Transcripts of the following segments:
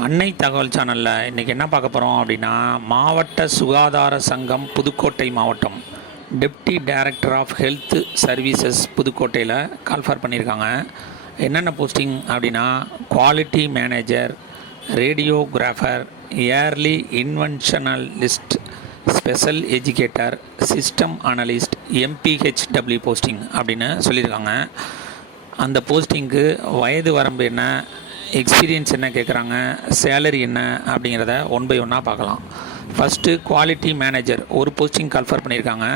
அன்னை தகவல் சேனலில் இன்றைக்கி என்ன பார்க்க போகிறோம் அப்படின்னா, மாவட்ட சுகாதார சங்கம் புதுக்கோட்டை மாவட்டம் deputy director of health services புதுக்கோட்டையில் கால்ஃபார் பண்ணியிருக்காங்க. என்னென்ன போஸ்டிங் அப்படின்னா, quality manager, radiographer, early interventionist, special educator, system analyst, MPHW posting அப்படின்னு சொல்லியிருக்காங்க. அந்த போஸ்டிங்க்கு வயது வரம்பு என்ன, எக்ஸ்பீரியன்ஸ் என்ன கேட்குறாங்க, சேலரி என்ன அப்படிங்கிறத ஒன் பை ஒன்னாக பார்க்கலாம். ஃபஸ்ட்டு குவாலிட்டி மேனேஜர் ஒரு போஸ்டிங் கால்ஃபர் பண்ணியிருக்காங்க.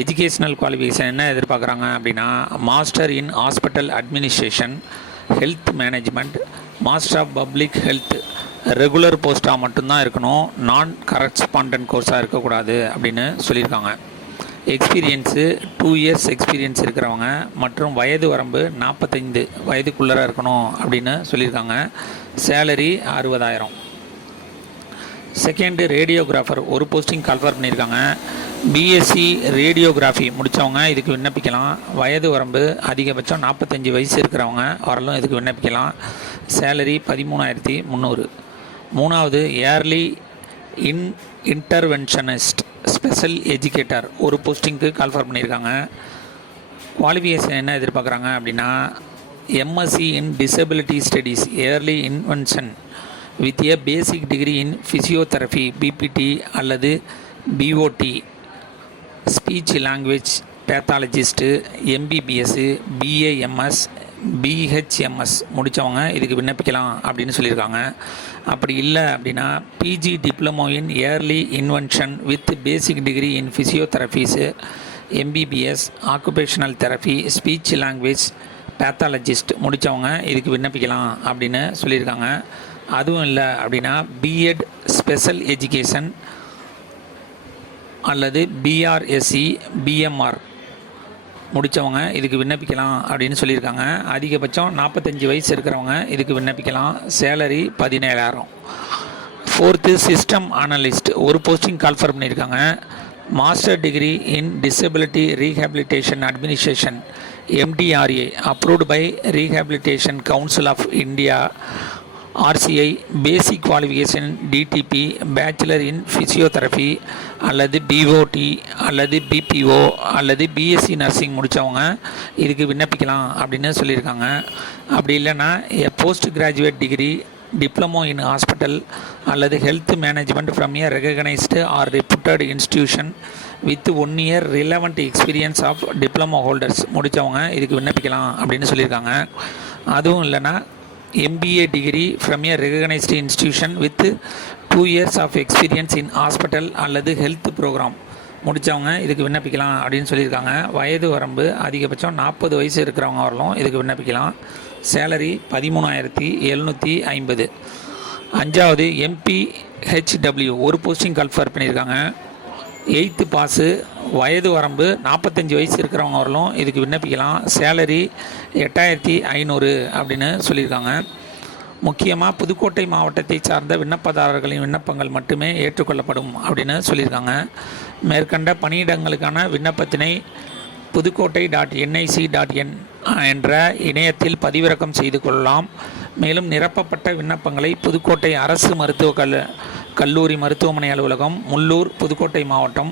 எஜுகேஷ்னல் குவாலிஃபிகேஷன் என்ன எதிர்பார்க்குறாங்க அப்படின்னா, master in hospital administration, health management, master of public health. Regular போஸ்ட்டாக மட்டும்தான் இருக்கணும், நான் கரஸ்பாண்டன்ட் கோர்ஸாக இருக்கக்கூடாது அப்படின்னு சொல்லியிருக்காங்க. எக்ஸ்பீரியன்ஸு 2 இயர்ஸ் எக்ஸ்பீரியன்ஸ் இருக்கிறவங்க மற்றும் வயது வரம்பு 45 வயதுக்குள்ளே இருக்கணும் அப்படின்னு சொல்லியிருக்காங்க. சேலரி 60,000. செகண்டு ரேடியோகிராஃபர் ஒரு போஸ்டிங் கால்ஃபர் பண்ணியிருக்காங்க. பிஎஸ்சி ரேடியோகிராஃபி முடித்தவங்க இதுக்கு விண்ணப்பிக்கலாம். வயது வரம்பு அதிகபட்சம் 45 வயசு இருக்கிறவங்க வரலும் இதுக்கு விண்ணப்பிக்கலாம். சேலரி 13,300. மூணாவது ஏர்லி இன்டர்வென்ஷனிஸ்ட், ஸ்பெஷல் எஜுகேட்டர் ஒரு போஸ்டிங்க்கு கால்ஃபர் பண்ணியிருக்காங்க. குவாலிஃபிகேஷன் என்ன எதிர்பார்க்குறாங்க அப்படின்னா, MSc in disability studies, early intervention with a basic degree in physiotherapy, BPT அல்லது BOT, speech language pathologist, MBBS, BAMS, BHMS முடித்தவங்க இதுக்கு விண்ணப்பிக்கலாம் அப்படின்னு சொல்லியிருக்காங்க. அப்படி இல்லை அப்படின்னா, PG diploma in early intervention with basic degree in physiotherapist, MBBS, occupational therapy, speech language pathologist முடித்தவங்க இதுக்கு விண்ணப்பிக்கலாம் அப்படின்னு சொல்லியிருக்காங்க. அதுவும் இல்லை அப்படின்னா, பிஎட் ஸ்பெஷல் எஜுகேஷன் அல்லது பிஆர்எஸ்சி, பிஎம்ஆர் முடித்தவங்க இதுக்கு விண்ணப்பிக்கலாம் அப்படின்னு சொல்லியிருக்காங்க. அதிகபட்சம் 45 வயசு இருக்கிறவங்க இதுக்கு விண்ணப்பிக்கலாம். சேலரி 17,000. ஃபோர்த்து சிஸ்டம் அனலிஸ்ட் ஒரு போஸ்டிங் கால்ஃபர் பண்ணியிருக்காங்க. Master degree in disability rehabilitation administration, MDRA, approved by Rehabilitation Council of India, RCI, basic qualification DTP, bachelor in physiotherapy அல்லது பிஓடி அல்லது பிபிஓ அல்லது பிஎஸ்சி நர்சிங் முடித்தவங்க இதுக்கு விண்ணப்பிக்கலாம் அப்படின்னு சொல்லியிருக்காங்க. அப்படி இல்லைன்னா post graduate degree, diploma in hospital அல்லது health management from a recognised or reputed institution with 1 year relevant experience of diploma holders முடித்தவங்க இதுக்கு விண்ணப்பிக்கலாம் அப்படின்னு சொல்லியிருக்காங்க. அதுவும் இல்லைன்னா MBA degree from a recognised institution with 2 years of experience in hospital அல்லது health programme முடித்தவங்க இதுக்கு விண்ணப்பிக்கலாம் அப்படின்னு சொல்லியிருக்காங்க. வயது வரம்பு அதிகபட்சம் 40 வயசு இருக்கிறவங்க வரலாம் இதுக்கு விண்ணப்பிக்கலாம். சேலரி 13,750. அஞ்சாவது MPHW ஒரு போஸ்டிங் கால்ஃபர் பண்ணியிருக்காங்க. 8th பாஸு, வயது வரம்பு 45 வயசு இருக்கிறவங்க வரலாம் இதுக்கு விண்ணப்பிக்கலாம். சேலரி 8,500 அப்படின்னு சொல்லியிருக்காங்க. முக்கியமாக புதுக்கோட்டை மாவட்டத்தை சார்ந்த விண்ணப்பதாரர்களின் விண்ணப்பங்கள் மட்டுமே ஏற்றுக்கொள்ளப்படும் அப்படின்னு சொல்லியிருக்காங்க. மேற்கண்ட பணியிடங்களுக்கான விண்ணப்பத்தினை புதுக்கோட்டை.nic.in என்ற இணையத்தில் பதிவிறக்கம் செய்து கொள்ளலாம். மேலும் நிரப்பப்பட்ட விண்ணப்பங்களை புதுக்கோட்டை அரசு கல்லூரி மருத்துவமனை அலுவலகம், முள்ளூர், புதுக்கோட்டை மாவட்டம்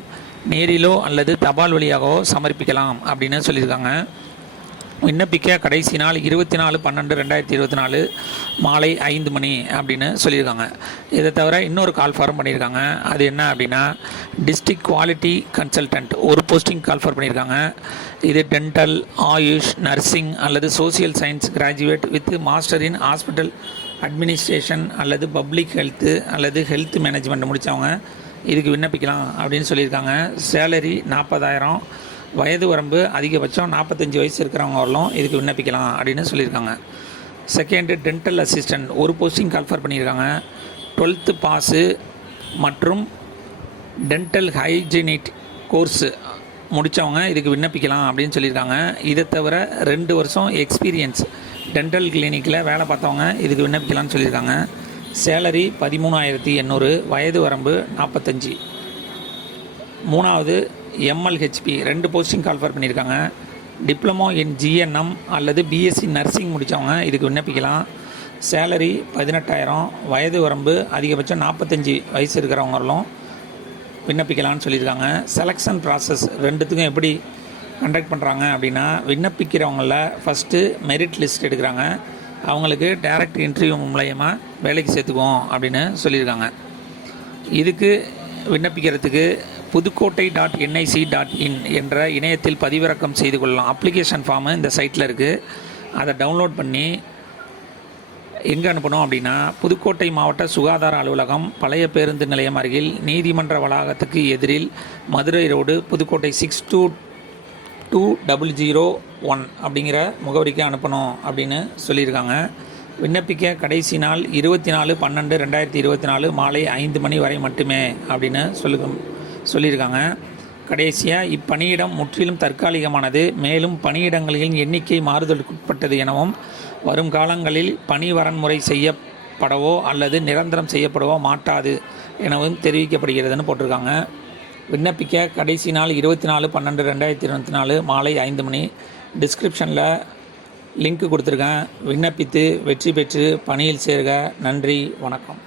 நேரிலோ அல்லது தபால் வழியாகவோ சமர்ப்பிக்கலாம் அப்படின்னு சொல்லியிருக்காங்க. விண்ணப்பிக்க கடைசி நாள் 24/12/2024 மாலை 5 மணி அப்படின்னு சொல்லியிருக்காங்க. இதை தவிர இன்னொரு கால்ஃபார்ம் பண்ணியிருக்காங்க. அது என்ன அப்படின்னா, டிஸ்ட்ரிக்ட் குவாலிட்டி கன்சல்டன்ட் ஒரு போஸ்டிங் கால்ஃபார் பண்ணியிருக்காங்க. இது டென்டல், ஆயுஷ், நர்சிங் அல்லது social science graduate with master in hospital administration அல்லது பப்ளிக் ஹெல்த்து அல்லது ஹெல்த் மேனேஜ்மெண்ட் முடித்தவங்க இதுக்கு விண்ணப்பிக்கலாம் அப்படின்னு சொல்லியிருக்காங்க. சேலரி 40,000. வயது வரம்பு அதிகபட்சம் 45 வயசு இருக்கிறவங்க வரலாம் இதுக்கு விண்ணப்பிக்கலாம் அப்படின்னு சொல்லியிருக்காங்க. செகண்டு டென்டல் அசிஸ்டன்ட் ஒரு போஸ்டிங் கால்ஃபர் பண்ணியிருக்காங்க. 12th பாஸு மற்றும் டென்டல் ஹைஜீனிக் கோர்ஸு முடித்தவங்க இதுக்கு விண்ணப்பிக்கலாம் அப்படின்னு சொல்லியிருக்காங்க. இதை தவிர 2 வருஷம் எக்ஸ்பீரியன்ஸ் டென்டல் கிளினிக்கில் வேலை பார்த்தவங்க இதுக்கு விண்ணப்பிக்கலாம்னு சொல்லியிருக்காங்க. சேலரி 13,800. வயது வரம்பு 45. மூணாவது MLHP 2 போஸ்டிங் கால்ஃபர் பண்ணியிருக்காங்க. டிப்ளமோ இன் ஜிஎன்எம் அல்லது பிஎஸ்சி நர்சிங் முடித்தவங்க இதுக்கு விண்ணப்பிக்கலாம். சேலரி 18,000. வயது வரம்பு அதிகபட்சம் 45 வயசு இருக்கிறவங்களும் விண்ணப்பிக்கலாம்னு சொல்லியிருக்காங்க. செலெக்ஷன் ப்ராசஸ் ரெண்டுத்துக்கும் எப்படி கண்டக்ட் பண்ணுறாங்க அப்படின்னா, விண்ணப்பிக்கிறவங்கள ஃபஸ்ட்டு மெரிட் லிஸ்ட் எடுக்கிறாங்க. அவங்களுக்கு டைரக்ட் இன்டர்வியூ மூலயமா வேலைக்கு சேர்த்துக்குவோம் அப்படின்னு சொல்லியிருக்காங்க. இதுக்கு விண்ணப்பிக்கிறதுக்கு புதுக்கோட்டை.nic.in என்ற இணையத்தில் பதிவிறக்கம் செய்து கொள்ளலாம். அப்ளிகேஷன் ஃபார்மு இந்த சைட்டில் இருக்குது. அதை டவுன்லோட் பண்ணி எங்கே அனுப்பணும் அப்படின்னா, புதுக்கோட்டை மாவட்ட சுகாதார அலுவலகம், பழைய பேருந்து நிலையம் அருகில், நீதிமன்ற வளாகத்துக்கு எதிரில், மதுரை ரோடு, புதுக்கோட்டை 622001 அப்படிங்கிற முகவரிக்கு அனுப்பணும் அப்படின்னு சொல்லியிருக்காங்க. விண்ணப்பிக்க கடைசி நாள் 24/12/2024 மாலை 5 மணி வரை மட்டுமே அப்படின்னு சொல்லியிருக்காங்க. கடைசியாக இப்பணியிடம் முற்றிலும் தற்காலிகமானது. மேலும் பணியிடங்களின் எண்ணிக்கை மாறுதலுக்குட்பட்டது எனவும், வரும் காலங்களில் பணி வரன்முறை செய்யப்படவோ அல்லது நிரந்தரம் செய்யப்படவோ மாட்டாது எனவும் தெரிவிக்கப்படுகிறதுன்னு போட்டிருக்காங்க. விண்ணப்பிக்க கடைசி நாள் 24/12/2024 மாலை 5 மணி. டிஸ்கிரிப்ஷனில் லிங்க் கொடுத்துருக்கேன். விண்ணப்பித்து வெற்றி பெற்று பணியில் சேர்க. நன்றி, வணக்கம்.